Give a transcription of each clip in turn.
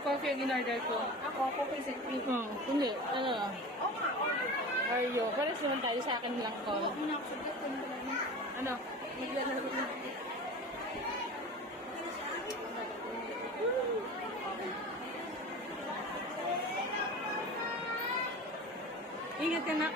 Coffee ang in-order ko. Ako, coffee set free. Hindi. Ano? Ayo. Pares naman tayo sa akin lang ko. Ano? Maglalaro na. Ingat ka na.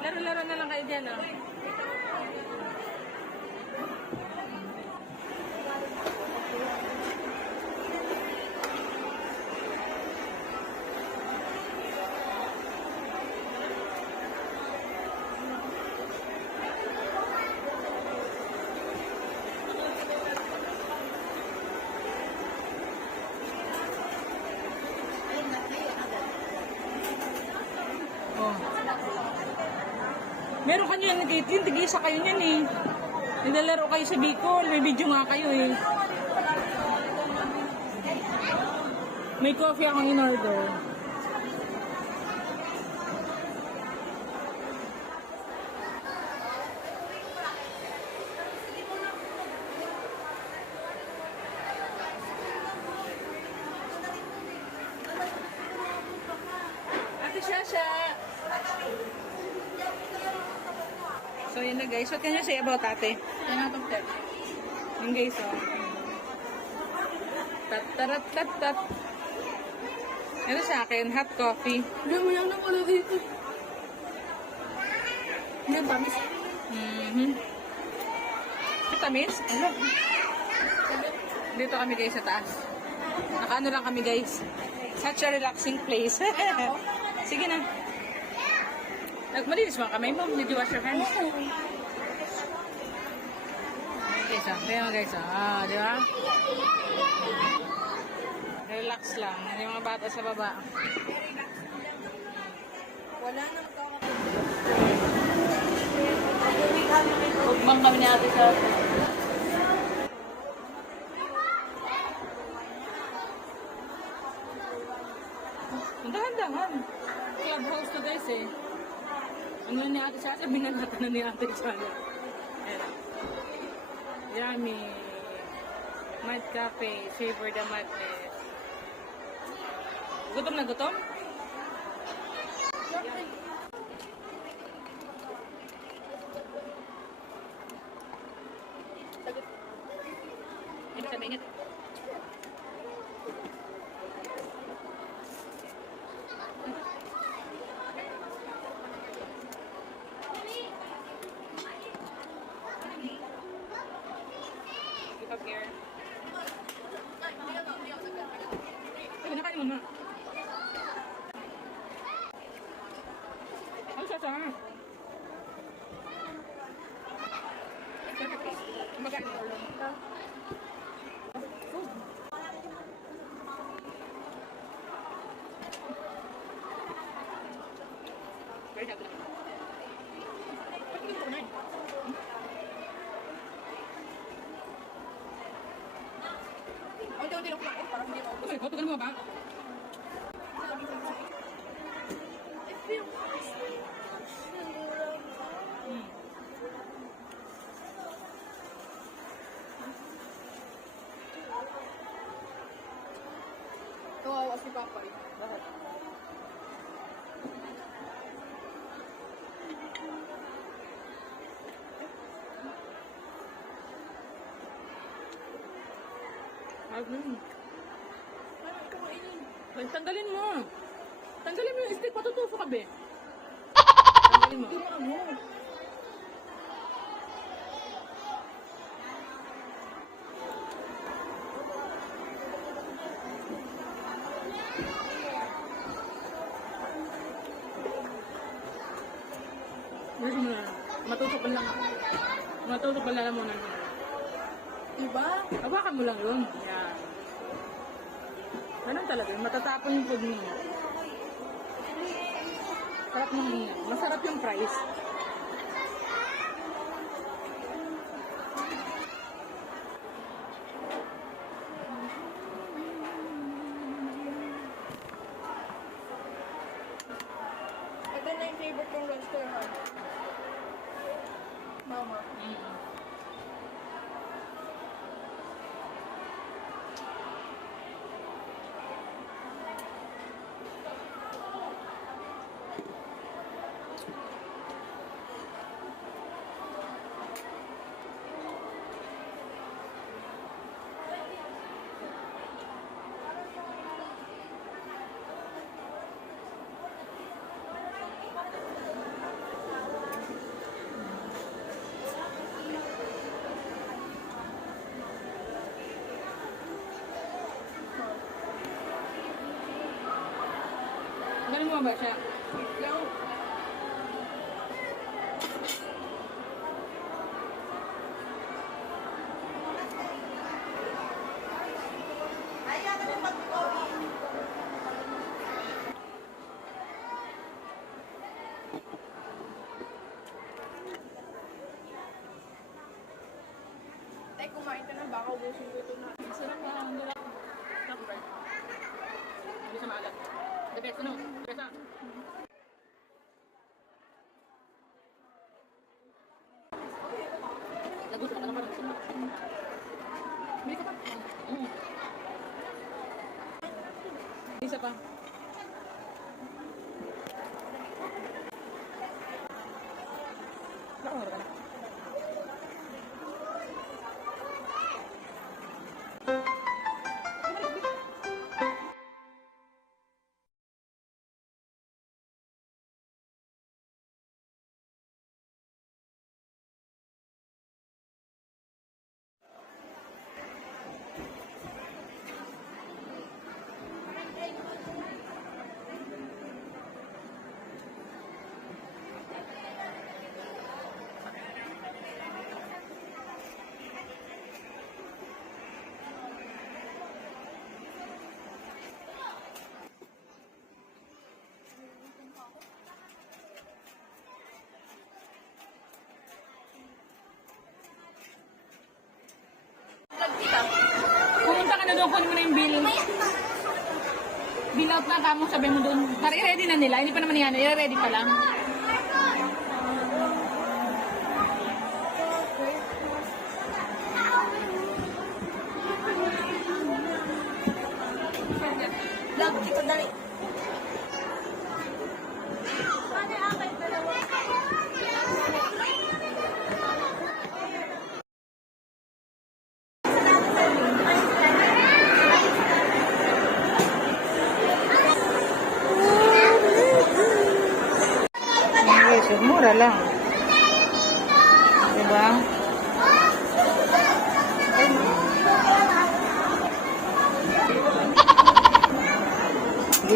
Laro-laro na lang kayo dyan, ah. Meron kanyo yan, Caitlyn, tig-isa kayo niyan eh. Nilalaro kayo sa Bicol, may video nga kayo eh. May coffee akong in-order. Ate Shasha! So yun na guys, what can you say about ate? Yan ang top 10. Yung guys, oh. Tat-tarat-tat-tat. Ito sa akin, hot coffee. Hindi mo yan na pala dito. Yan, tamis. Tamis? Ano? Dito kami guys sa taas. Nakaano lang kami guys. Such a relaxing place. Sige na. Malinis mga kamay mo. Did you wash your hands? Guys, ah. Kaya guys, ah. Di ba? Relax lang. Yung mga bata sa baba. Wala nang tawa. Huwag kami ni ate sa... Dahan-dahan. Clubhouse to guys eh. Ano ni ate sa ate? Binanatan na ni ate sa ate. Ayan. Yummy. Mad Cafe. Savor the madness. Gutom na gutom? Sa mainit. Keep up here. Ay, nakain mo na. Ay, sasa. Kumakain mo ulo. Very happy. Ba't hindi ko kumain? Unti-unti lang kumain para hindi maubos. Okay, tagal mo ba? Kawawa si Papa rin. Bakit? Parang ikaw kainin. Ay, tanggalin mo. Tanggalin mo yung stick. Patutufo ka, be. Tanggalin mo. Hindi mo ano. Gusto mo na. Matutupan lang. Matutupan lang muna. Diba? Hawakan mo lang yun. Yan. Ganun talaga. Matatapon yung food mo. Sarap ng masarap yung fries. Ito na yung favorite kong restaurant. Mama. Galing mo ba siya? Lang. Tay, kumain ka na. Baka ubusin ko ito na. Masarap pa. Ang galak. Sarap ba? Hindi siya maalat. The best, ano? The best, ah. Nagusto ka naman. Bili ka pa. Isa pa. Naku, meron ka na. Pumunta ka na doon, kunin mo na yung bill. Bill out na, kamo sabi mo doon. Para i-ready na nila, hindi pa naman yan, i-ready pa lang. Lang, ito dali.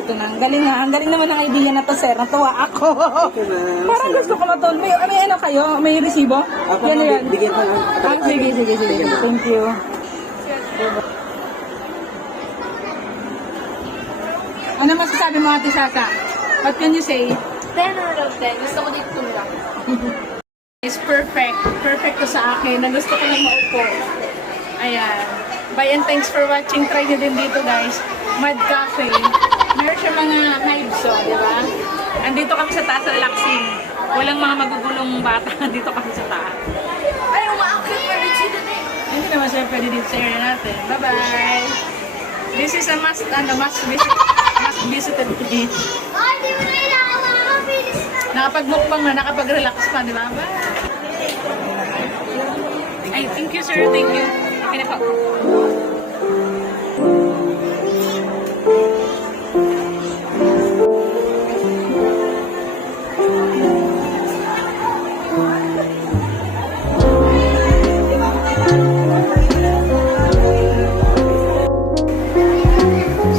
Dito na. Ang galing naman ng kaibigan na to, sir. Natuwa ako. Okay, ma'am. Parang gusto ko na to. May ano kayo? May resibo? Ako Yan, na, yan. bigyan ko lang. Sige. Thank you. Ano masasabi mo, Ate Sasa? What can you say? 10 out of 10. Gusto ko dito tumira. It's perfect. Perfect to sa akin. Na gusto ko lang maupo. Ayan. Bye and thanks for watching. Try nyo din dito, guys. Mad Cafe. Meron siya mga hives, di ba? Andito kami sa taas, relaxing. Walang mga magugulong bata. Dito kami sa taas. Ay, umaakit pa rin siya today. Hindi naman siya pwede dito sa area natin. Bye-bye! This is a must visited place. Ay, di mo na ilaawa. Mabilis na. Nakapag-mukbang na, nakapag-relax pa, di ba? Bye! Ay, thank you, sir. Thank you. Okay na po.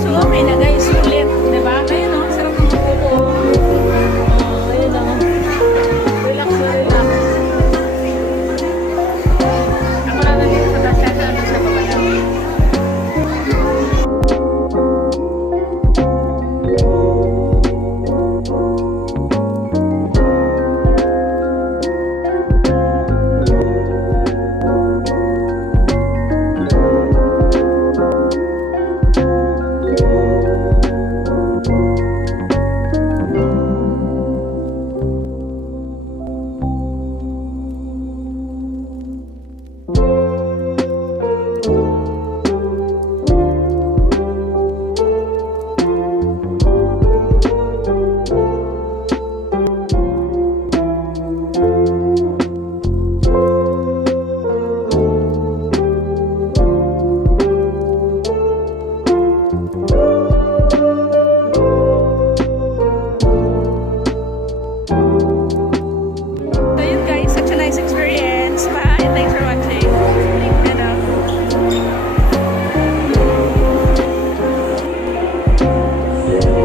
So, okay na guys, ulit. Diba? Ayun o, sarap ng upo. Oh, ayun o. Relax na relax. Ako lang nandito sa taas sa amin sa baba lang. So yun guys, such a nice experience. Bye and thanks for watching.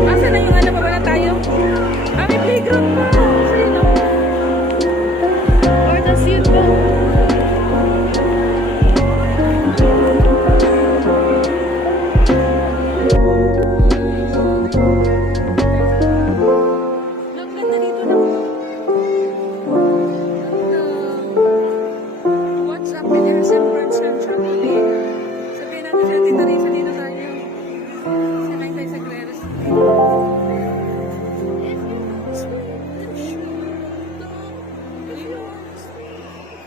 Asa na yung ano pa ba na tayo? May playground pa. So yun o. Or tas yun ba? Ang ganda dito na. What's up with your resemblance ng Shopee? Sabihin natin siya, Tita Risa, dito tayo. Sanay tayo sa Gleres.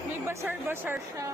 May basar-basar siya.